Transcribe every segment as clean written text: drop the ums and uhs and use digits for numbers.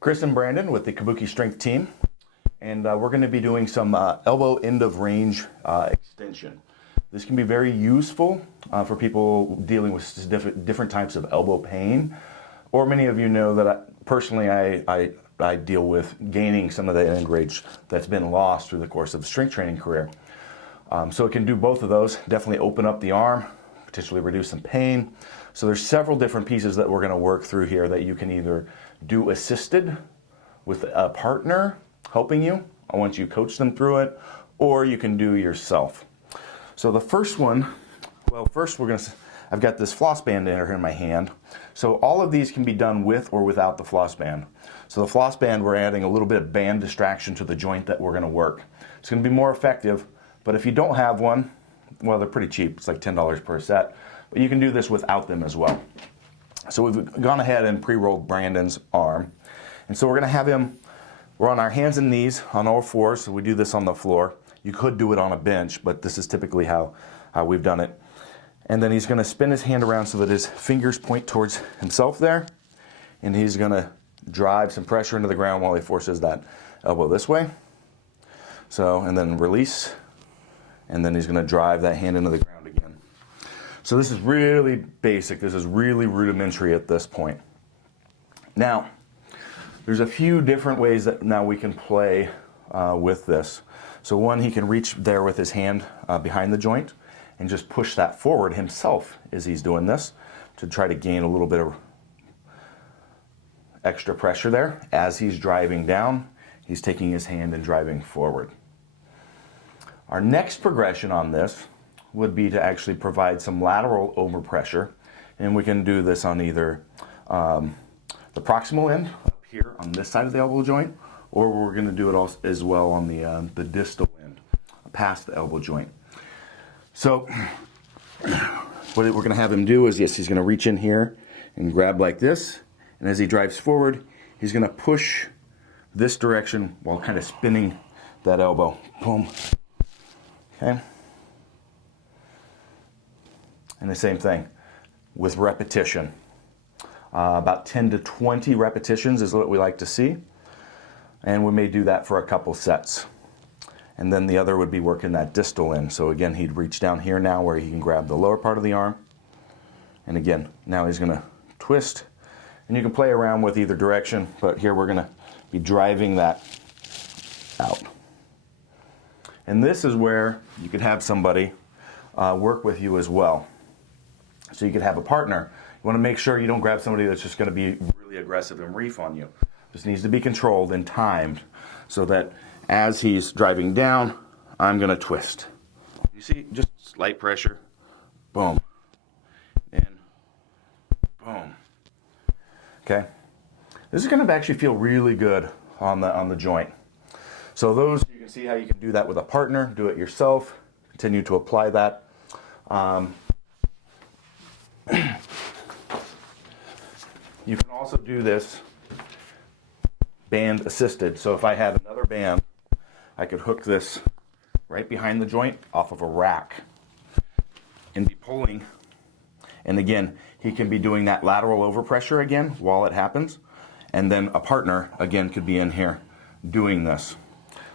Chris and Brandon with the Kabuki Strength team, and we're going to be doing some elbow end of range extension. This can be very useful for people dealing with different types of elbow pain, or many of you know that personally I deal with gaining some of the end range that's been lost through the course of a strength training career. So it can do both of those, definitely open up the arm, potentially reduce some pain. So there's several different pieces that we're going to work through here that you can either do assisted with a partner helping you once you coach them through it, or you can do yourself. So the first one, well, first I've got this floss band here in my hand. So all of these can be done with or without the floss band. So the floss band, we're adding a little bit of band distraction to the joint that we're going to work. It's going to be more effective, but if you don't have one, well, they're pretty cheap. It's like $10 per set, but you can do this without them as well. So we've gone ahead and pre-rolled Brandon's arm. And so we're going to have him, we're on our hands and knees on all fours, so we do this on the floor. You could do it on a bench, but this is typically how we've done it. And then he's going to spin his hand around so that his fingers point towards himself there, and he's going to drive some pressure into the ground while he forces that elbow this way. So, and then release, and then he's going to drive that hand into the ground again. So this is really basic. This is really rudimentary at this point. Now, there's a few different ways that now we can play with this. So one, he can reach there with his hand behind the joint and just push that forward himself as he's doing this to try to gain a little bit of extra pressure there. As he's driving down, he's taking his hand and driving forward. Our next progression on this would be to actually provide some lateral overpressure, and we can do this on either the proximal end up here on this side of the elbow joint, or we're going to do it also as well on the distal end past the elbow joint. So what we're going to have him do is, yes, he's going to reach in here and grab like this, and as he drives forward, he's going to push this direction while kind of spinning that elbow. Boom. Okay. And the same thing with repetition. About 10 to 20 repetitions is what we like to see. And we may do that for a couple sets. And then the other would be working that distal end. So again, he'd reach down here now where he can grab the lower part of the arm. And again, now he's going to twist. And you can play around with either direction, but here we're going to be driving that out. And this is where you could have somebody work with you as well. So you could have a partner. You want to make sure you don't grab somebody that's just going to be really aggressive and reef on you. This needs to be controlled and timed so that as he's driving down, I'm going to twist. You see, just slight pressure. Boom. And boom. Okay. This is going to actually feel really good on the joint. So those, you can see how you can do that with a partner, do it yourself, continue to apply that. You can also do this band assisted. So if I had another band, I could hook this right behind the joint off of a rack and be pulling. And again, he can be doing that lateral overpressure again while it happens. And then a partner, again, could be in here doing this.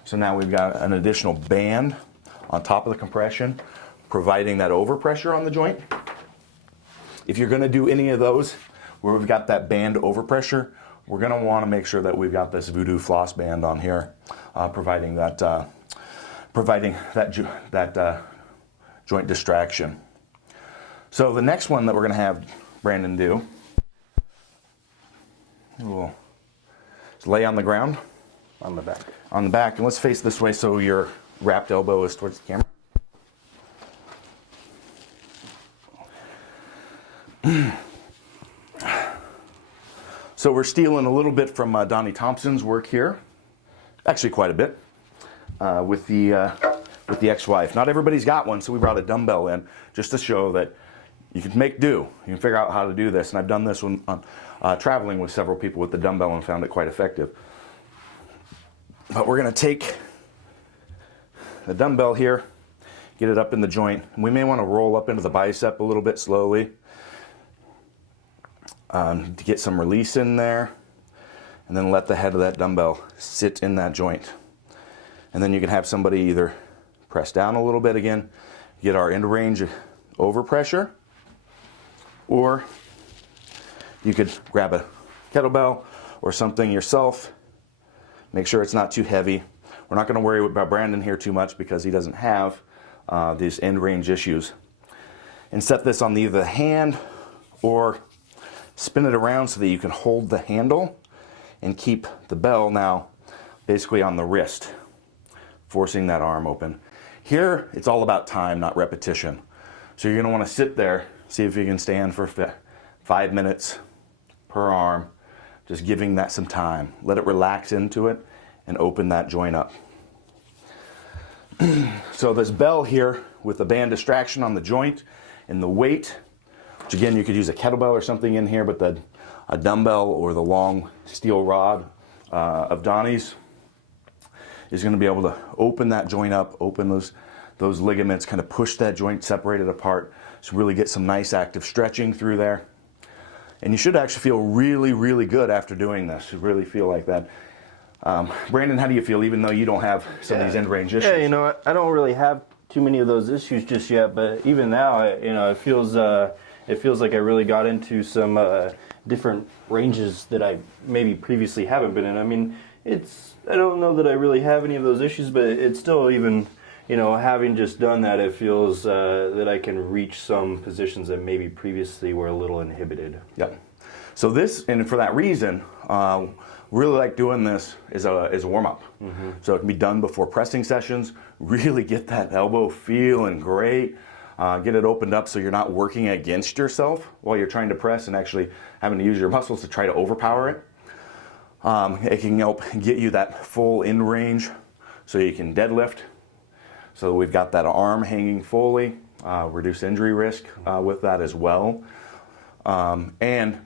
So now we've got an additional band on top of the compression, providing that overpressure on the joint. If you're going to do any of those where we've got that band overpressure, we're going to want to make sure that we've got this Voodoo floss band on here, providing that joint distraction. So the next one that we're going to have Brandon do, we'll lay on the ground. On the back. On the back, and let's face this way so your wrapped elbow is towards the camera. So we're stealing a little bit from Donnie Thompson's work here, actually quite a bit, with the ex-wife. Not everybody's got one, so we brought a dumbbell in just to show that you can make do. You can figure out how to do this, and I've done this when traveling with several people with the dumbbell and found it quite effective. But we're going to take the dumbbell here, get it up in the joint. We may want to roll up into the bicep a little bit slowly to get some release in there. and then let the head of that dumbbell sit in that joint. And then you can have somebody either press down a little bit again, get our end range overpressure, or you could grab a kettlebell or something yourself. Make sure it's not too heavy. We're not going to worry about Brandon here too much because he doesn't have these end range issues. And set this on either the hand or spin it around so that you can hold the handle and keep the bell now basically on the wrist, forcing that arm open. Here, it's all about time, not repetition. So you're going to want to sit there, see if you can stand for 5 minutes per arm, just giving that some time. Let it relax into it and open that joint up. So this bell here with the band distraction on the joint and the weight, which again you could use a kettlebell or something in here, but a dumbbell or the long steel rod of Donnie's is going to be able to open that joint up, open those ligaments, kind of push that joint, separate it apart, so really get some nice active stretching through there. And you should actually feel really, really good after doing this. You really feel like that. Brandon, how do you feel, even though you don't have some of these end range issues? Yeah, you know, I don't really have too many of those issues just yet, but even now, you know, it feels like I really got into some different ranges that I maybe previously haven't been in. I mean, I don't know that I really have any of those issues, but it's still, even, you know, having just done that, it feels that I can reach some positions that maybe previously were a little inhibited. Yep. So this, and for that reason, really like doing this as a warm-up. Mm-hmm. So it can be done before pressing sessions, really get that elbow feeling great, get it opened up so you're not working against yourself while you're trying to press and actually having to use your muscles to try to overpower it. It can help get you that full end range so you can deadlift. So we've got that arm hanging fully, reduce injury risk with that as well. And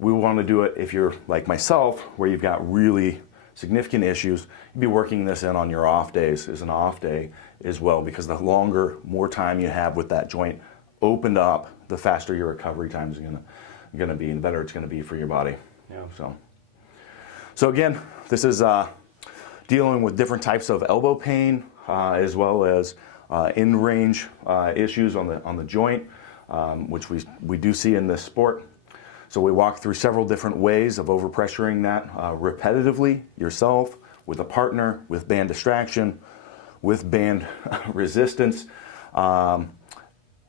we want to do it if you're like myself, where you've got really significant issues. You'd be working this in on your off days as an off day as well, because the longer, more time you have with that joint opened up, the faster your recovery time is going to be, and the better it's going to be for your body. Yeah. So again, this is dealing with different types of elbow pain, as well as end range issues on the joint, which we do see in this sport. So we walk through several different ways of overpressuring that repetitively yourself, with a partner, with band distraction, with band resistance, and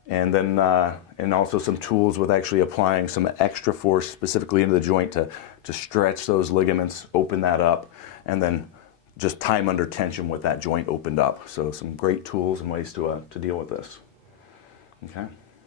then and also some tools with actually applying some extra force specifically into the joint to stretch those ligaments, open that up, and then just time under tension with that joint opened up. So some great tools and ways to deal with this. Okay.